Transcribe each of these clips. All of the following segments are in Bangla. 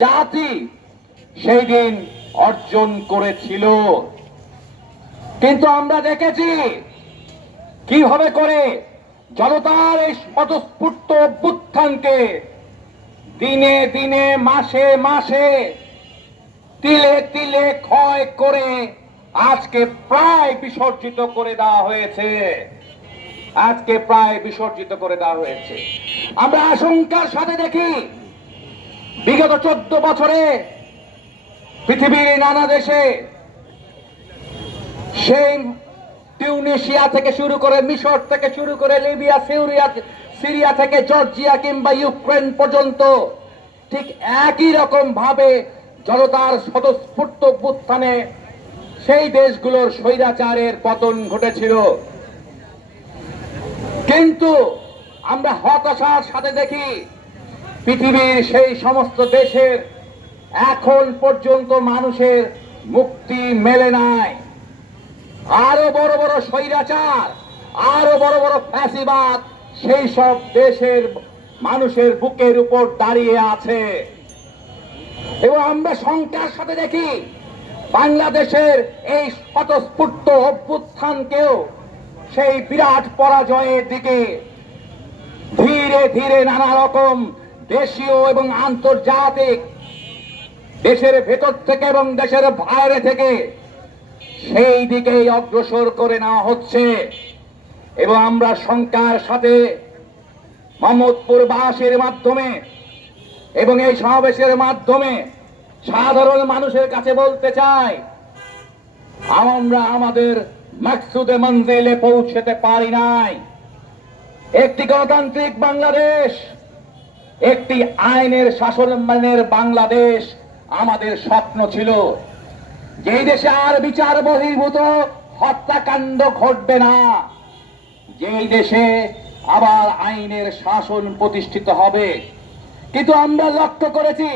জাতি সেই দিন অর্জন করেছিল। কিন্তু আমরা দেখেছি কীভাবে করে জনতার এই স্বতঃস্ফূর্ত অভ্যুত্থানকে দিনে দিনে, মাসে মাসে, তিলে তিলে ক্ষয় করে আজকে প্রায় বিসর্জিত করে দেওয়া হয়েছে। আজকে প্রায় বিসর্জিত করে দেওয়া হয়েছে। আমরা আশঙ্কার সাথে দেখি বিগত চোদ্দ বছরে পৃথিবীর নানা দেশে সেই টিউনিশিয়া থেকে শুরু করে মিশর থেকে শুরু করে লিবিয়া, সিউরিয়া, সিরিয়া থেকে জর্জিয়া কিংবা ইউক্রেন পর্যন্ত ঠিক একই রকম ভাবে জনতার স্বতঃস্ফূর্ত উত্থানে সেই দেশগুলোর স্বৈরাচারের পতন ঘটেছিল। কিন্তু আমরা হতাশার সাথে দেখি পৃথিবীর সেই সমস্ত দেশের এখন পর্যন্ত মানুষের মুক্তি মেলে নাই। আরও বড় বড় স্বৈরাচার, আরও বড় বড় ফ্যাসিবাদ সেই সব দেশের মানুষের বুকের উপর দাঁড়িয়ে আছে। এবং আমরা শঙ্কার সাথে দেখি, বাংলাদেশের এই স্বতঃস্ফূর্ত অভ্যুত্থানকেও সেই বিরাট পরাজয়ের দিকে ধীরে ধীরে নানা রকম দেশীয় এবং আন্তর্জাতিক, দেশের ভেতর থেকে এবং দেশের বাইরে থেকে সেই দিকেই অগ্রসর করে নেওয়া হচ্ছে। এবং আমরা শঙ্কার সাথে মোহাম্মদপুর বাসের মাধ্যমে এবং এই সমাবেশের মাধ্যমে সাধারণ মানুষের কাছে বলতে চাই, আমরা আমাদের মাকসুদে মঞ্জিলে পৌঁছতে পারি নাই। একটি গণতান্ত্রিক বাংলাদেশ একটি আইনের শাসন মানের বাংলাদেশ আমাদের স্বপ্ন ছিল। যেই দেশে আর বিচার বহির্ভূত, হত্যাকাণ্ড ঘটবে না। যেই দেশে আবার আইনের শাসন প্রতিষ্ঠিত হবে। কিন্তু আমরা লক্ষ্য করেছি,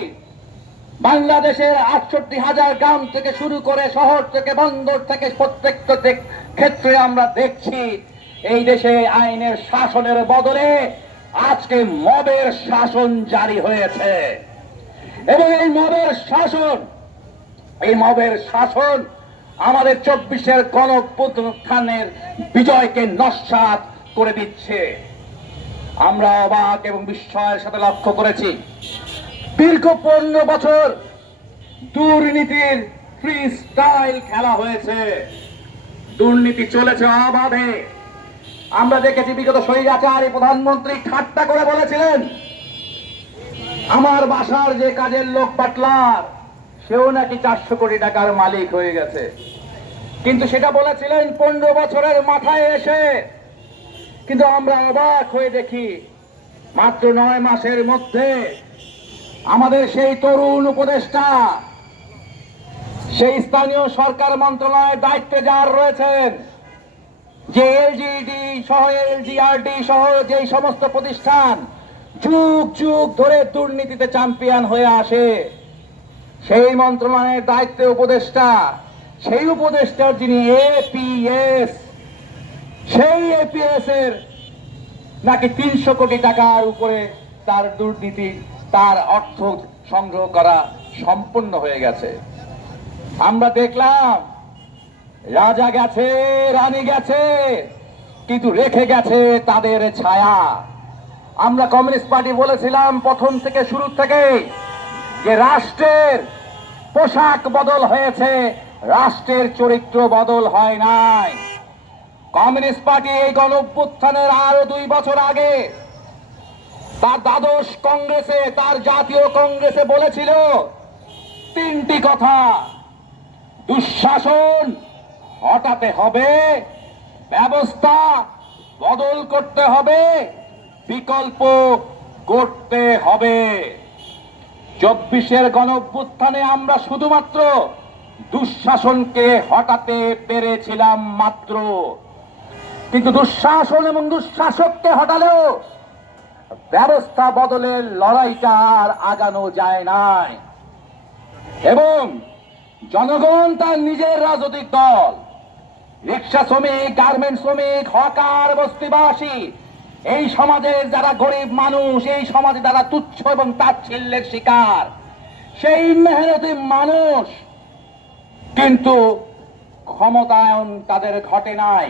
বাংলাদেশের আটষট্টি হাজার গ্রাম থেকে শুরু করে শহর থেকে, বন্দর থেকে প্রত্যেকটা ক্ষেত্রে আমরা দেখছি, এই দেশে আইনের শাসনের বদলে আজকে মবের শাসন জারি হয়েছে। এবং এই মবের শাসন, এই মবের শাসন আমাদের চব্বিশের গণপুত্থানের বিজয়কে নস্বাত করে দিচ্ছে। আমরা অবাক এবং বিস্ময়ের সাথে লক্ষ্য করেছি, দীর্ঘ পনেরো বছর দুর্নীতির ফ্রি স্টাইল খেলা হয়েছে। দুর্নীতি চলেছে অবাধে। আমরা দেখেছি বিগত স্বৈরাচারী প্রধানমন্ত্রী ঠাট্টা করে বলেছিলেন, আমার বাসার যে কাজের লোক পাটলার সেও নাকি চারশো কোটি টাকার মালিক হয়ে গেছে। কিন্তু সেটা বলেছিলেন পনেরো বছরের মাথায় এসে। কিন্তু আমরা অবাক হয়ে দেখি, মাত্র নয় মাসের মধ্যে আমাদের সেই তরুণ উপদেষ্টা, সেই স্থানীয় সরকার মন্ত্রণালয়ের দায়িত্বে যার রয়েছেন যে এলজিডি সহ এলজিআরডি সহ যেই সমস্ত প্রতিষ্ঠান যুগ যুগ ধরে দুর্নীতিতে চ্যাম্পিয়ন হয়ে আসে, সেই মন্ত্রণালয়ের দায়িত্বে উপদেষ্টা, সেই উপদেষ্টার যিনি এপিএস সেই এপিএস এর নাকি তিনশো কোটি টাকার উপরে তার দুর্নীতি, তার অর্থ সংগ্রহ করা সম্পূর্ণ হয়ে গেছে। আমরা দেখলাম রাজা গেছে, রানী গেছে, কিন্তু রেখে গেছে তাদের ছায়া। আমরা কমিউনিস্ট পার্টি বলেছিলাম প্রথম থেকে শুরু থেকে যে রাষ্ট্রের পোশাক বদল হয়েছে, রাষ্ট্রের চরিত্র বদল হয় নাই। কমিউনিস্ট পার্টি এই গণ অভ্যুত্থানের আরও দুই বছর আগে তার দ্বাদশ কংগ্রেসে, তার জাতীয় কংগ্রেসে বলেছিল, তিনটি কথা, দুঃশাসন হটাতে হবে, ব্যবস্থা বদল করতে হবে, বিকল্প করতে হবে। চব্বিশের গণ অভ্যুত্থানে আমরা শুধুমাত্র দুঃশাসনকে হটাতে পেরেছিলাম মাত্র। কিন্তু দুঃশাসন এবং দুঃশাসককে হটালেও ব্যবস্থা বদলের লড়াইটা আর আগানো যায় নাই। এবং জনগণ তার নিজের রাজনৈতিক দল রিক্সা শ্রমিক, গার্মেন্ট শ্রমিক, হকার, বস্তিবাসী, এই সমাজের যারা গরিব মানুষ, এই সমাজে যারা তুচ্ছ এবং তাচ্ছিল্যের শিকার, সেই মেহনতি মানুষ কিন্তু ক্ষমতায়ন তাদের ঘটে নাই।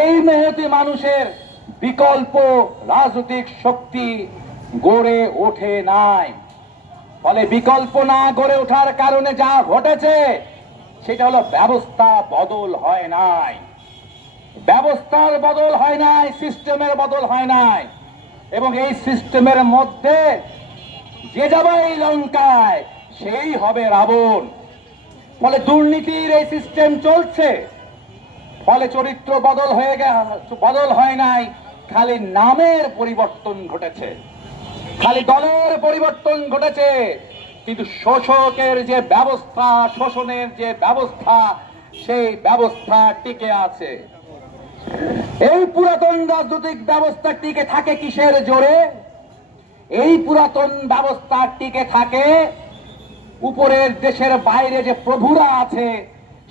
এই মেহনতি মানুষের বিকল্প রাজনৈতিক শক্তি গড়ে ওঠে নাই। ফলে বিকল্প না গড়ে ওঠার কারণে যা ঘটেছে সেটা হলো ব্যবস্থা বদল হয় নাই। ব্যবস্থার বদল হয় নাই, সিস্টেমের বদল হয় নাই। এবং এই সিস্টেমের মধ্যে যে যাবে এই লঙ্কায়, সেই হবে রাবণ। ফলে দুর্নীতির এই সিস্টেম চলছে। ফলে চরিত্র বদল হয়ে বদল হয় নাই। খালি নামের পরিবর্তন ঘটেছে। খালি দলের পরিবর্তন ঘটেছে। কিন্তু শোষকের যে ব্যবস্থা, শোষণের যে ব্যবস্থা, সেই ব্যবস্থা টিকে আছে। এই পুরাতন রাজনৈতিক ব্যবস্থা টিকে থাকে কিসের জোরে? এই পুরাতন ব্যবস্থা টিকে থাকে উপরের দেশের বাইরে যে প্রভুরা আছে,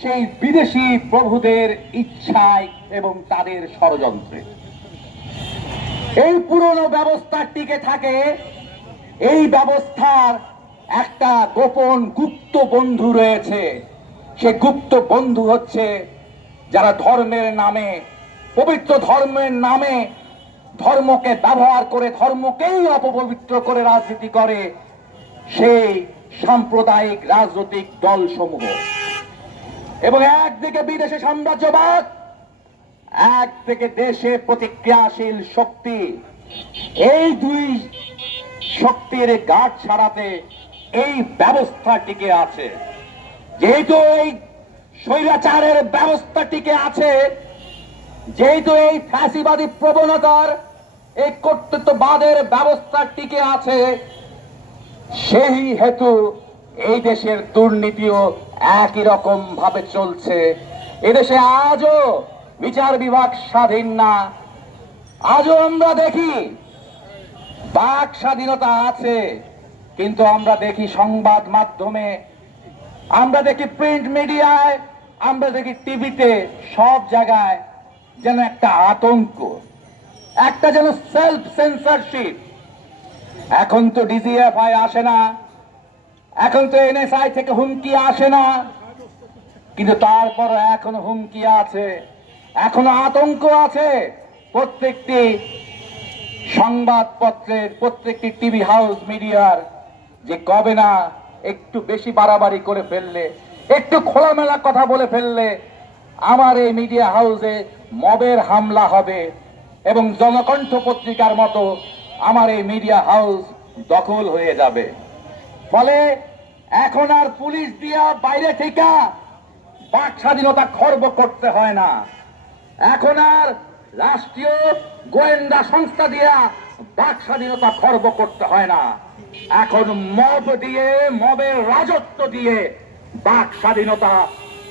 সেই বিদেশি প্রভুদের ইচ্ছায় এবং তাদের ষড়যন্ত্রে। এই পুরনো ব্যবস্থা টিকে থাকে, এই ব্যবস্থার একটা গোপন গুপ্ত বন্ধু রয়েছে। সে গুপ্ত বন্ধু হচ্ছে যারা ধর্মের নামে, পবিত্র ধর্মের নামে ধর্মকে ব্যবহার করে, ধর্মকেই অপবিত্র করে রাজনীতি করে সেই সাম্প্রদায়িক রাজনৈতিক দলসমূহ। এবং একদিকে বিদেশে সাম্রাজ্যবাদ এক থেকে দেশে প্রতিক্রিয়াশীল শক্তি। এই দুই শক্তির গাঢ় ছাড়াতে এই ব্যবস্থা টিকে আছে। যেহেতু এই স্বৈরাচারের ব্যবস্থা টিকে আছে, যেহেতু এই ফ্যাসিবাদী প্রবণতার এই কর্তৃত্ববাদের ব্যবস্থা টিকে আছে, সেই হেতু এই দেশের দুর্নীতিও একই রকম ভাবে চলছে। এদেশে আজও বিচার বিভাগ স্বাধীন না। আজও আমরা দেখি, বাক স্বাধীনতা আছে। কিন্তু আমরা দেখি সংবাদ মাধ্যমে, আমরা দেখি প্রিন্ট মিডিয়ায় আমরা দেখি টিভিতে, সব জায়গায় যেন একটা আতঙ্ক, একটা যেন সেলফ সেন্সারশিপ এখন তো ডিজিএফআই আসে না, এখন তো এনএসআই থেকে হুমকি আসে না, কিন্তু তারপর এখনও হুমকি আছে, এখনও আতঙ্ক আছে। প্রত্যেকটি সংবাদপত্রের, প্রত্যেকটি টিভি হাউস মিডিয়ার যে কবে না একটু বেশি বাড়াবাড়ি করে ফেললে, একটু খোলামেলা কথা বলে ফেললে আমার এই মিডিয়া হাউসে মবের হামলা হবে এবং জনকণ্ঠ পত্রিকার মতো আমার এই মিডিয়া হাউস দখল হয়ে যাবে। ফলে এখন আর পুলিশ দিয়া বাইরে থেকে বাক স্বাধীনতা খর্ব করতে হয় না। এখন আর রাষ্ট্রীয় গোয়েন্দা সংস্থা দিয়া বাক স্বাধীনতা খর্ব করতে হয় না। এখন মব দিয়ে, মবের রাজত্ব দিয়ে বাক স্বাধীনতা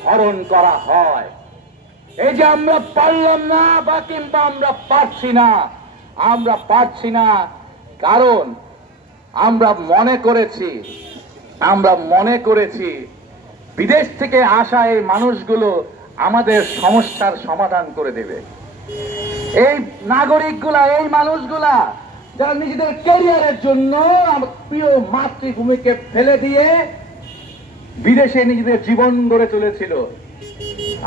হরণ করা হয়। এই যে আমরা পারলাম না, বা কিংবা আমরা পারছি না, আমরা পারছি না, কারণ আমরা মনে করেছি, আমরা মনে করেছি বিদেশ থেকে আসা এই মানুষগুলো আমাদের সমস্যার সমাধান করে দেবে। এই নাগরিকগুলা, এই মানুষগুলা যারা নিজেদের ক্যারিয়ারের জন্য প্রিয় মাতৃভূমিকে ফেলে দিয়ে বিদেশে নিজেদের জীবন গড়ে তুলেছিল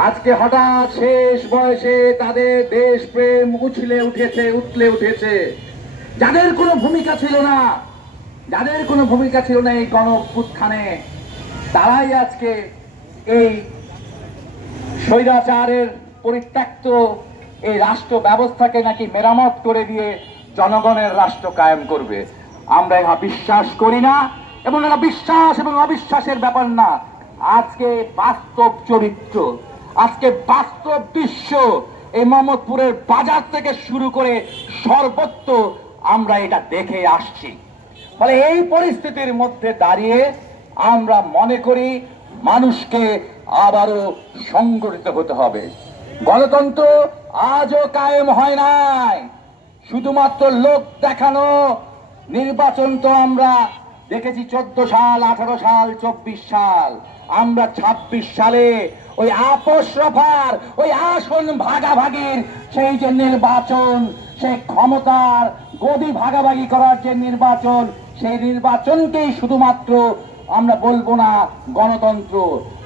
আজকে হঠাৎ শেষ বয়সে তাদের দেশ প্রেম উছলে উঠেছে, উতলে উঠেছে। যাদের কোনো ভূমিকা ছিল না, যাদের কোনো ভূমিকা ছিল না এই গণ উত্থানে তারাই আজকে এই স্বৈরাচারের পরিত্যক্ত এই রাষ্ট্র ব্যবস্থাকে নাকি মেরামত করে দিয়ে জনগণের রাষ্ট্র কায়েম করবে। আমরা ইহা বিশ্বাস করি না এবং এটা বিশ্বাস এবং অবিশ্বাসের ব্যাপার না। আজকে বাস্তব চরিত্র, আজকে বাস্তব দৃশ্য এই মোহাম্মদপুরের বাজার থেকে শুরু করে সর্বত্র আমরা এটা দেখে আসছি। ফলে এই পরিস্থিতির মধ্যে দাঁড়িয়ে আমরা মনে করি মানুষকে আবারও সংগঠিত হতে হবে। গণতন্ত্র আজও কায়েম হয় নাই। শুধুমাত্র লোক দেখানো। নির্বাচন তো আমরা দেখেছি চোদ্দ সাল, আঠারো সাল, চব্বিশ সাল। আমরা ছাব্বিশ সালে ওই আপোষ রফার, ওই আসন ভাগাভাগির সেই যে নির্বাচন সেই ক্ষমতার গদি ভাগাভাগি করার যে নির্বাচন, সেই নির্বাচনকেই শুধুমাত্র আমরা বলব না গণতন্ত্র,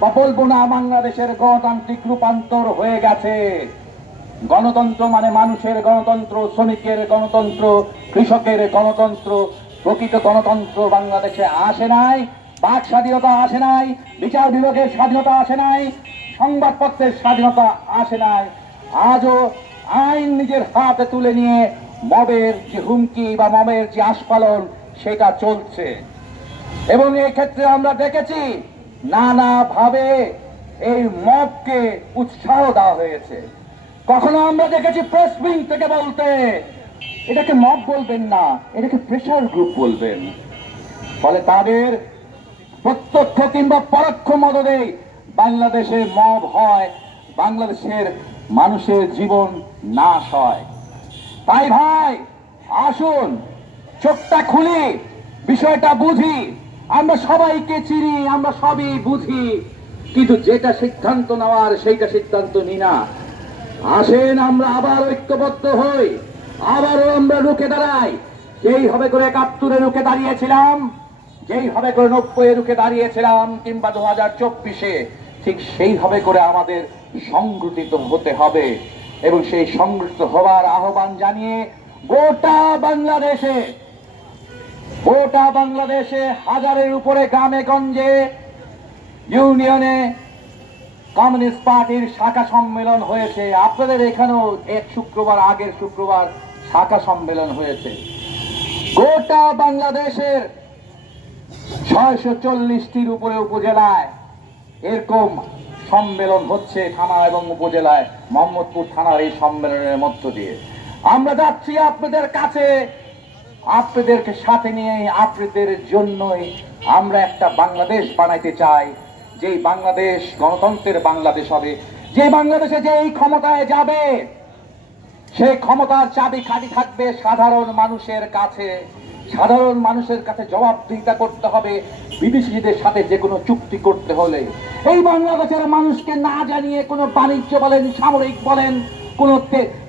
বা বলব না বাংলাদেশের গণতান্ত্রিক রূপান্তর হয়ে গেছে। গণতন্ত্র মানে মানুষের গণতন্ত্র, শ্রমিকের গণতন্ত্র, কৃষকের গণতন্ত্র, প্রকৃত গণতন্ত্র বাংলাদেশে আসে নাই, বাক স্বাধীনতা আসে নাই, বিচার বিভাগের স্বাধীনতা আসে নাই, সংবাদপত্রের স্বাধীনতা আসে নাই। আজও আইন নিজের হাতে তুলে নিয়ে মবের যে হুমকি বা মবের যে আস্ফালন, সেটা চলছে। এবং ক্ষেত্রে আমরা দেখেছি নানাভাবে এই মবকে উৎসাহ দেওয়া হয়েছে। কখনো আমরা দেখেছি প্রেস উইং থেকে বলতে। এটাকে মব বলবেন না, এটাকে প্রেশার গ্রুপ বলবেন। ফলে তাদের প্রত্যক্ষ কিংবা পরোক্ষ মদদে বাংলাদেশে মব হয়, বাংলাদেশের মানুষের জীবন নাশ হয়। তাই ভাই, আসুন, চোখটা খুলি, বিষয়টা বুঝি, আমরা সবাইকে চিনি, আমরা সবই বুঝি, কিন্তু যেটা সিদ্ধান্ত নেওয়ার, সেইটা সিদ্ধান্ত নি না আসেন, আমরা আবার ঐক্যবদ্ধ হই। আবারও আমরা রুখে দাঁড়াই। যেই হবে করে একাত্তরে রুখে দাঁড়িয়েছিলাম, যেই হবে করে নব্বই রুখে দাঁড়িয়েছিলাম, কিংবা দু হাজার চব্বিশে, ঠিক সেইভাবে করে আমাদের সংগঠিত হতে হবে। এবং সেই সংগঠিত হওয়ার আহ্বান জানিয়ে গোটা বাংলাদেশে গোটা বাংলাদেশে হাজারের উপরে গ্রামে গঞ্জে, ইউনিয়নে কমিউনিস্ট পার্টির শাখা সম্মেলন হয়েছে। আপনাদের এখানেও এক শুক্রবার, আগের শুক্রবার শাখা সম্মেলন হয়েছে। গোটা বাংলাদেশের ছয়শো চল্লিশটির উপরে উপজেলায় এরকম সম্মেলন হচ্ছে থানা এবং উপজেলায়, মোহাম্মদপুর থানার এই সম্মেলনের মধ্য দিয়ে। আমরা যাচ্ছি আপনাদের কাছে। আপনাদেরকে সাথে নিয়ে, আপনাদের জন্যই আমরা একটা বাংলাদেশ বানাইতে চাই। যেই বাংলাদেশ, গণতন্ত্রের বাংলাদেশ হবে যে বাংলাদেশে যে এই ক্ষমতায় যাবে, সেই ক্ষমতার চাবি খালি থাকবে সাধারণ মানুষের কাছে। সাধারণ মানুষের কাছে জবাবদিহিতা করতে হবে বিদেশিদের সাথে যে কোনো চুক্তি করতে হলে। এই বাংলাদেশের মানুষকে না জানিয়ে কোনো বাণিজ্য বলেন, সামরিক বলেন, কোনো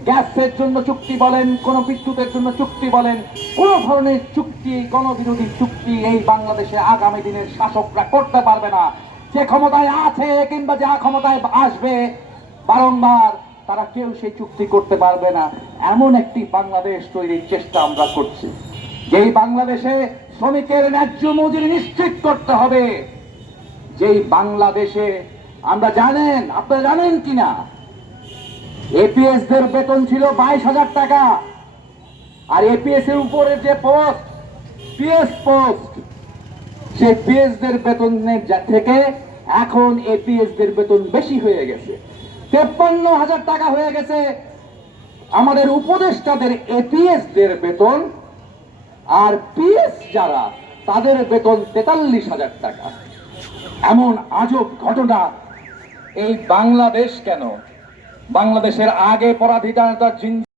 গ্যাসের জন্য চুক্তি বলেন, কোনো বিদ্যুতের জন্য চুক্তি বলেন, কোনো ধরনের চুক্তি, গণবিরোধী চুক্তি এই বাংলাদেশে আগামী দিনের শাসকরা করতে পারবে না। যে ক্ষমতায় আছে কিংবা যা ক্ষমতায় আসবে, বারংবার তারা কেউ সেই চুক্তি করতে পারবে না। এমন একটি বাংলাদেশ তৈরির চেষ্টা আমরা করছি। যেই বাংলাদেশে শ্রমিকের ন্যায্য মজুরি নিশ্চিত করতে হবে, যেই বাংলাদেশে, আমরা জানেন, আপনারা জানেন কিনা? এপিএস দের বেতন ছিল বাইশ হাজার টাকা, আর এপিএস এর উপরে যে পোস্ট পিএস পোস্ট সে পিএস দের বেতনের থেকে এখন এপিএস দের বেতন বেশি হয়ে গেছে। তেপ্পান্ন হাজার টাকা হয়ে গেছে। আমাদের উপদেষ্টাদের এপিএস দের বেতন আর পিএস যারা, তাদের বেতন তেতাল্লিশ হাজার টাকা। এমন আজব ঘটনা এই বাংলাদেশ কেন? বাংলাদেশের আগে পরাধিকার